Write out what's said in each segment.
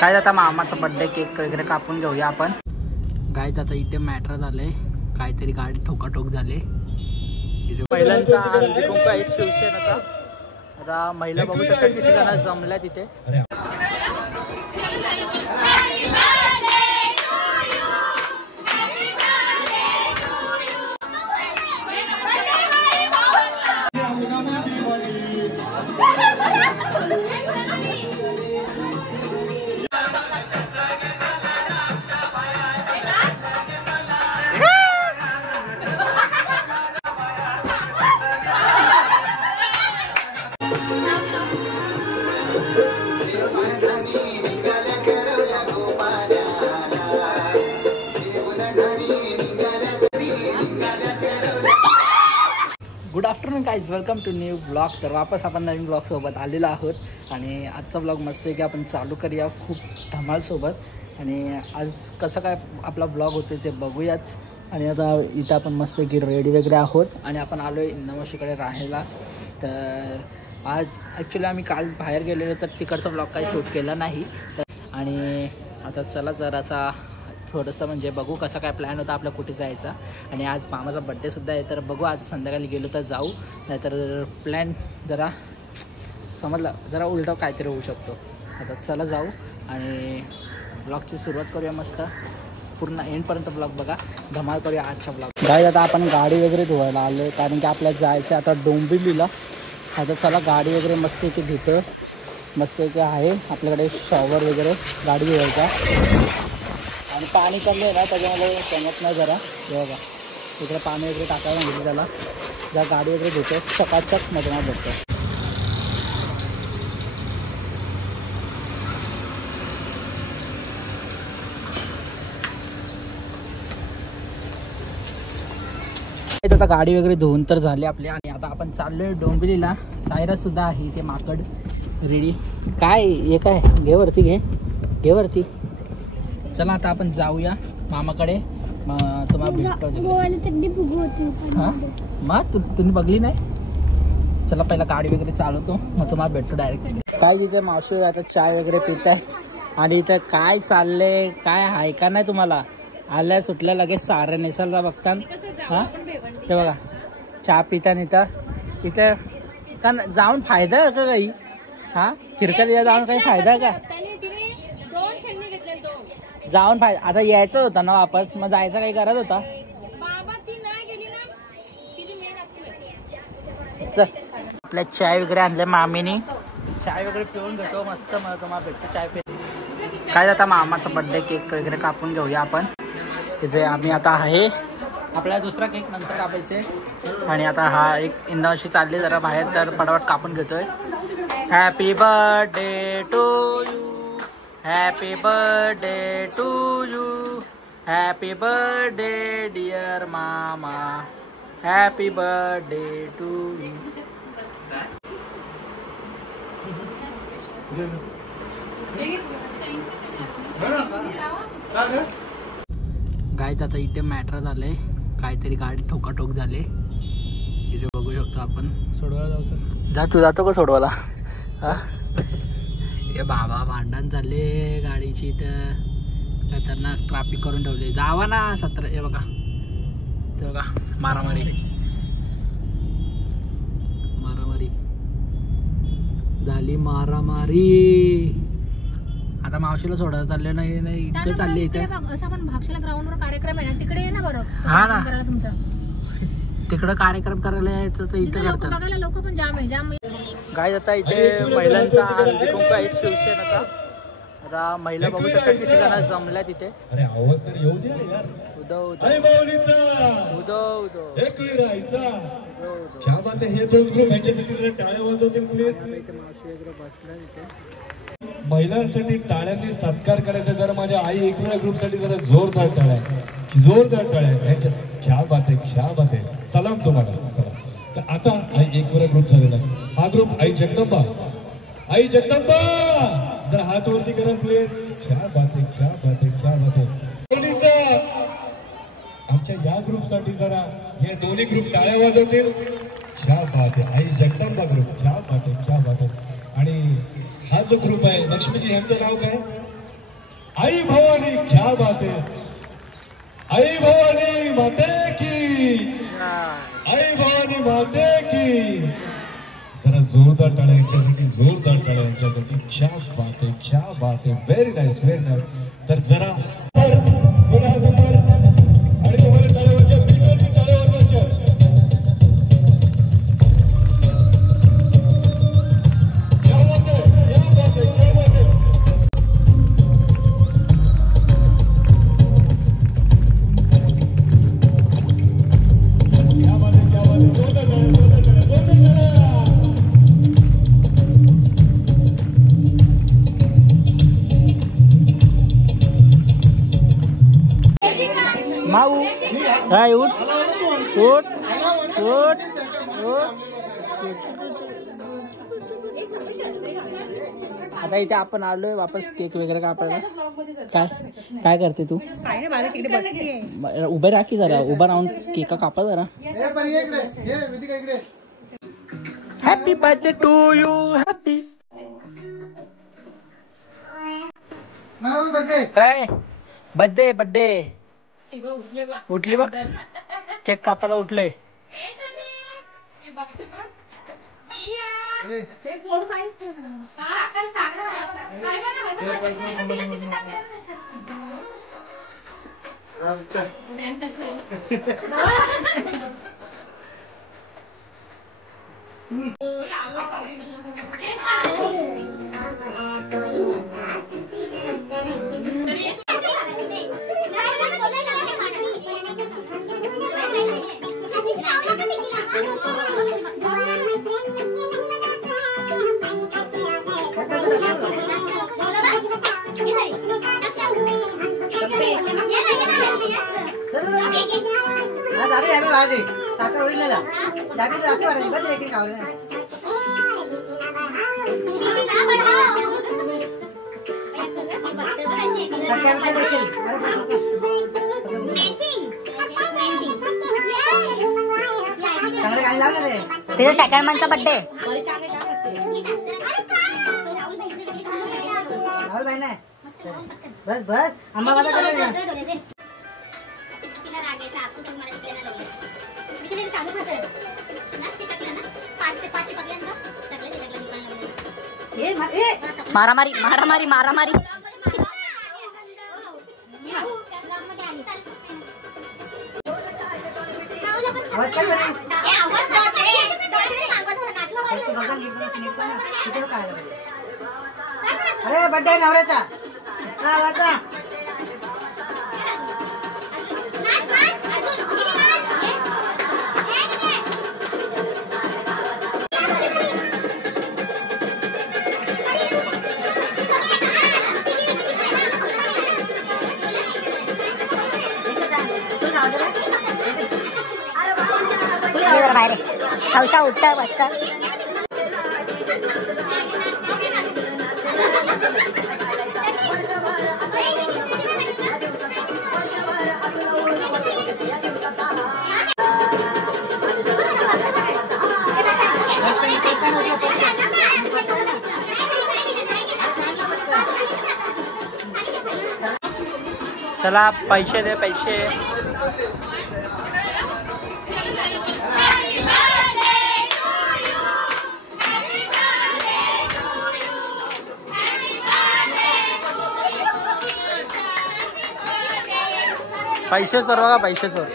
काय आता मामाचा birthday cake वगैरे कापून घेऊया आपण। गाईज आता इथे मॅटर झाले, काहीतरी गाडी ठोकाठोक झाले। महिलांचा हळदी कुंकू आहे शिवसेनेचा। आता महिला बघू शकता किती जण जमल्या तिथे। Good afternoon guys, welcome to new blog. तर वापस आपण नवीन ब्लॉग सोबत आलेलो आहोत आणि आजचा ब्लॉग मस्त आहे की आपण चालू करूया खूप धमाल सोबत। आणि आज कसं काय आपला ब्लॉग होते ते बघूयाच। आणि आता इथं आपण मस्त की रेडी वगैरे आहोत आणि आपण आलो आहे इंदामशीकडे राहायला। तर आज ॲक्च्युली आम्ही काल बाहेर गेलेलो तर तिकडचा ब्लॉग काही शूट केला नाही। आणि आता चला जरासा थोडंसं म्हणजे बघू कसा काय प्लॅन होता आपला कुठे जायचा। आणि आज मामाचा बड्डेसुद्धा आहे तर बघू आज संध्याकाळी गेलो तर जाऊ, नाहीतर प्लॅन जरा समजला जरा उलटा काहीतरी होऊ शकतो। आता चला जाऊ आणि ब्लॉगची सुरुवात करूया मस्त, पूर्ण एंडपर्यंत ब्लॉग बघा, धमाल करूया आजच्या ब्लॉग। गाईज आता आपण गाडी वगैरे धुवायला आलो आहे कारण की आपल्याला जायचं आता डोंबिवलीला। आता चला गाडी वगैरे मस्त इथे धुतो, मस्त इथे आहे आपल्याकडे शॉवर वगैरे गाडी धुवायचा। आणि पाणी कमी आहे ना त्याच्यामुळे जमत नाही जरा, हे बघा इकडे पाणी वगैरे टाकायला म्हणजे त्याला जरा गाडी वगैरे धुतो चकाचक मध्ये मला भेटतो। आता गाडी वगैरे धुवून तर झाली आपली आणि आता आपण चाललोय डोंबिवलीला। सायरस सुद्धा आहे इथे माकड रेडी। काय हे काय घे वरती, घे वरती। चला आता आपण जाऊया मामाकडे, तुम्हाला भेटतो। हां मग तुम्ही बघली नाही, चला पहिला गाडी वगैरे चालवतो मग तुम्हाला भेटतो डायरेक्ट। काय तिथे मावशी आता चाय वगैरे पित आहे आणि इथं काय चाललंय काय आहे का नाही तुम्हाला, आल्या सुटल्या लगेच सारं नेसायला बघता। हां ते बघा चहा पिता इथं का जाऊन फायदा आहे का काही? हां खिरकलीला जाऊन काही फायदा आहे का? जाऊन फायदा आता यायचं होतं ना वापस, मग जायचा काही गरज होता? चल आपल्या चाय वगैरे आणले मामीनी, चाय वगैरे पिऊन घेतो मस्त, मग तुम्हाला भेटतो चाय पे। काय आता मामाचा बर्थडे केक वगैरे कापून घेऊया आपण। तिथे आम्ही आता आहे आपल्याला दुसरा केक नंतर कापायचे। आणि आता हा एक इंदामशी चालली जरा बाहेर तर पटापट कापून घेतोय। Happy birthday to you, happy birthday to you, happy birthday dear मामा, happy birthday to you. Guys आता इथे मॅटर झालंय, काहीतरी गाडी ठोकाठोक झाले इथे बघू शकतो आपण। सोडवायला जाऊ जातो का सोडवायला? हा हे बाबा भांडण झाले गाडीची, तर खतरनाक ट्रॅफिक करून ठेवले। जावा ना 17, हे बघा ते बघा मारामारी झाली, मारामारी। आता मावशीला सोडायला चालले नाही इतकं चालले इथे। असं आपण भागशाला ग्राउंडवर कार्यक्रम आहे ना, तिकडे ये ना बरं। हा ना करायला तुमचा तिकडं कार्यक्रम करायला यायचं तर इथं करतात बघायला लोक पण जाम आहे। गाईज आता इथे महिलांचा हळदी कुंकू आहे शिवसेनेचा। आता महिला बघू शकता किती जण जमल्या तिथे। अरे आवाज तर येऊ दे यार। उदो क्या बात आहे, हे दोन ग्रुप यांच्यासाठी टाळ्या वाजवतील प्लीज। महिलांसाठी टाळ्यांनी सत्कार करायचा, जरा माझ्या आई एकूण ग्रुपसाठी जरा जोरदार टाळ्या, जोरदार टाळ्या। क्या बात आहे, क्या बात आहे, सलाम तुम्हाला सलाम। तर आता आई एकूण ग्रुप झालेला, हा ग्रुप आई जगदंबा, आई जगदंबा जरा हात वरती करा प्लीज। क्या बात आहे, क्या बात आहे, क्या बात आहे। आमच्या या ग्रुपसाठी जरा हे दोन्ही ग्रुप टाळ्या वाजवतील। क्या बात आहे, आई जगदंबा ग्रुप, क्या बात आहे, क्या बात आहे। आणि हा जो ग्रुप आहे लक्ष्मीजी, यांचं नाव काय? आई भवानी क्या बात है, आई भवानी माते की, आई भवानी माते की. जरा जोरदार टाळ्या यांच्यासाठी, जोरदार टाळ्या यांच्यासाठी. क्या बात है, क्या बात है. Very nice, very nice. तर जरा आणि तुम्हाला टाळ्यावरच्या स्पीकरची टाळ्यावरच्या माऊ काय उठ उठ उठ उठ. आता इथे आपण आलोय वापस केक वगैरे कापायला. काय काय करते तू? तिकडे बसतीये. उभे राहा की जरा, उभं राहून केक कापा जरा. Happy birthday to you. Happy काय बर्थडे बर्थडे. उठली बघ, केक कापायला उठले. तिचा सेकंड मंथचा बर्थडे. बस बस आंबा माझा मारामारी मारामारी मारामारी. अरे बर्थडे नवऱ्याचा. बाहेर हौशा उठता बसता. चला पैसे दे पैसे. पैसे चोर बघा, पैसे चोर.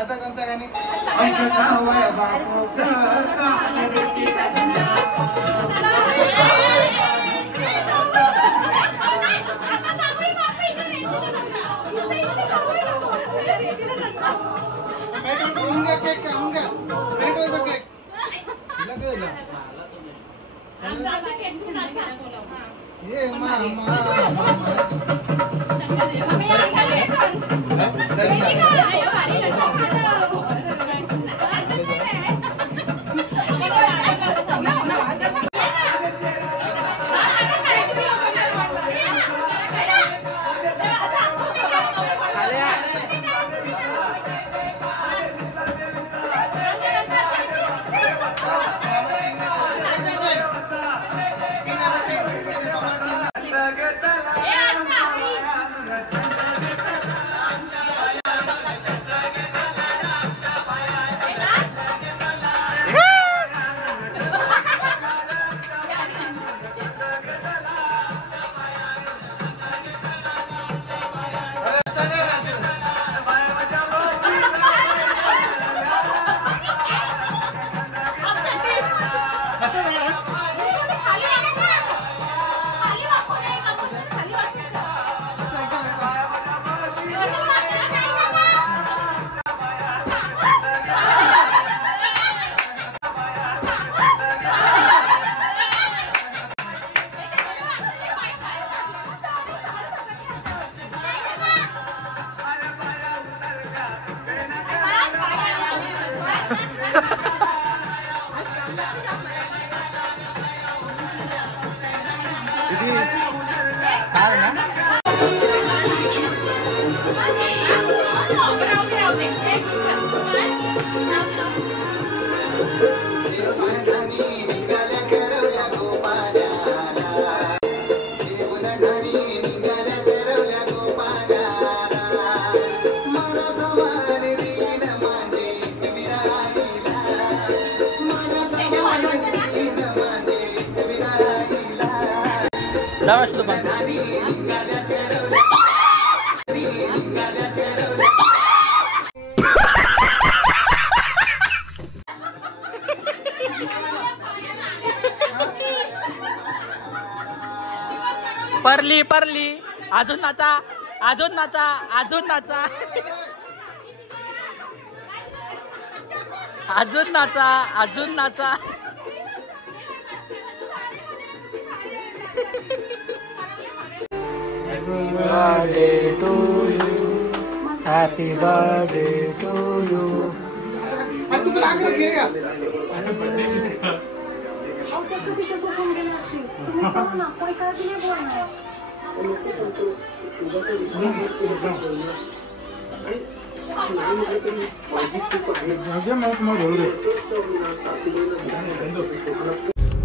आता कोणता गाणी परली परली अजून नाचा अजून नाचा अजून नाचा अजून नाचा अजून नाचा Happy birthday to you. Happy birthday to you.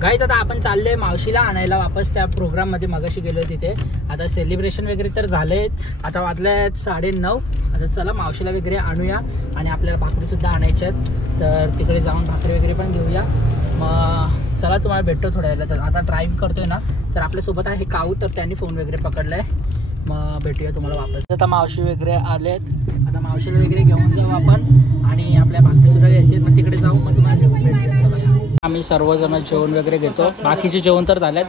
Guys आता आपण चाललोय मावशीला आणायला वापस त्या प्रोग्राम मध्ये मगाशी गेलो तिथे. आता सेलिब्रेशन वगैरे तर झालेच, आता वाजले 9:30. आता चला मावशीला वगैरे आणूया आणि आपल्याला भाकरी सुद्धा आणायच्यात, तर तिकडे जाऊन भाकरी वगैरे पण घेऊया. मग चला तुम्हाला भेटतो थोड्या वेळेला. तर आता ड्राईव्ह करतोय ना, तर आपल्यासोबत आहे काऊ, तर त्यांनी फोन वगैरे पकडलाय. मग भेटूया तुम्हाला वापस. आता मावशी वगैरे आलेत, आता मावशीला वगैरे घेऊन जाऊ आपण आणि आपल्या भाकरी सुद्धा घ्यायची. मग तिकडे जाऊ, मग तुम्हाला घेऊन भेटूया. चला आम्ही सर्वजण जेवण वगैरे घेतो, बाकीचे जेवण तर झाल्यात.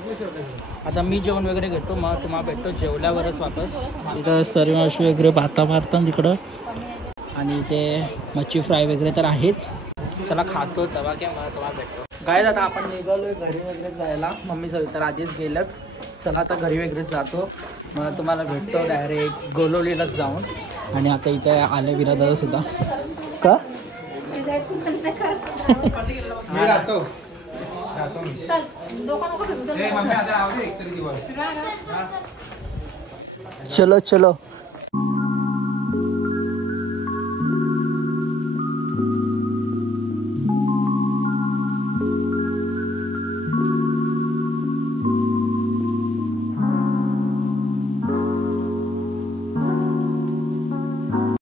आता मी जेवण वगैरे घेतो, मग तुम्हाला भेटतो जेवल्यावरच वापस. इथं सर्व मावशी वगैरे भाता मारतात तिकडं, आणि ते मच्छी फ्राय वगैरे तर आहेच. चला खातो तेव्हा काय मला तुम्हाला भेटतो. गाईज आता आपण निघालोय घरी वगैरे जायला. मम्मी सगळी तर आधीच गेल्यात. चला आता घरी वगैरे जातो. मग तुम्हाला भेटतो डायरेक्ट गोलोलीलाच जाऊन. आणि आता इथे आले विरादादा सुद्धा का मी राहतो चलो चलो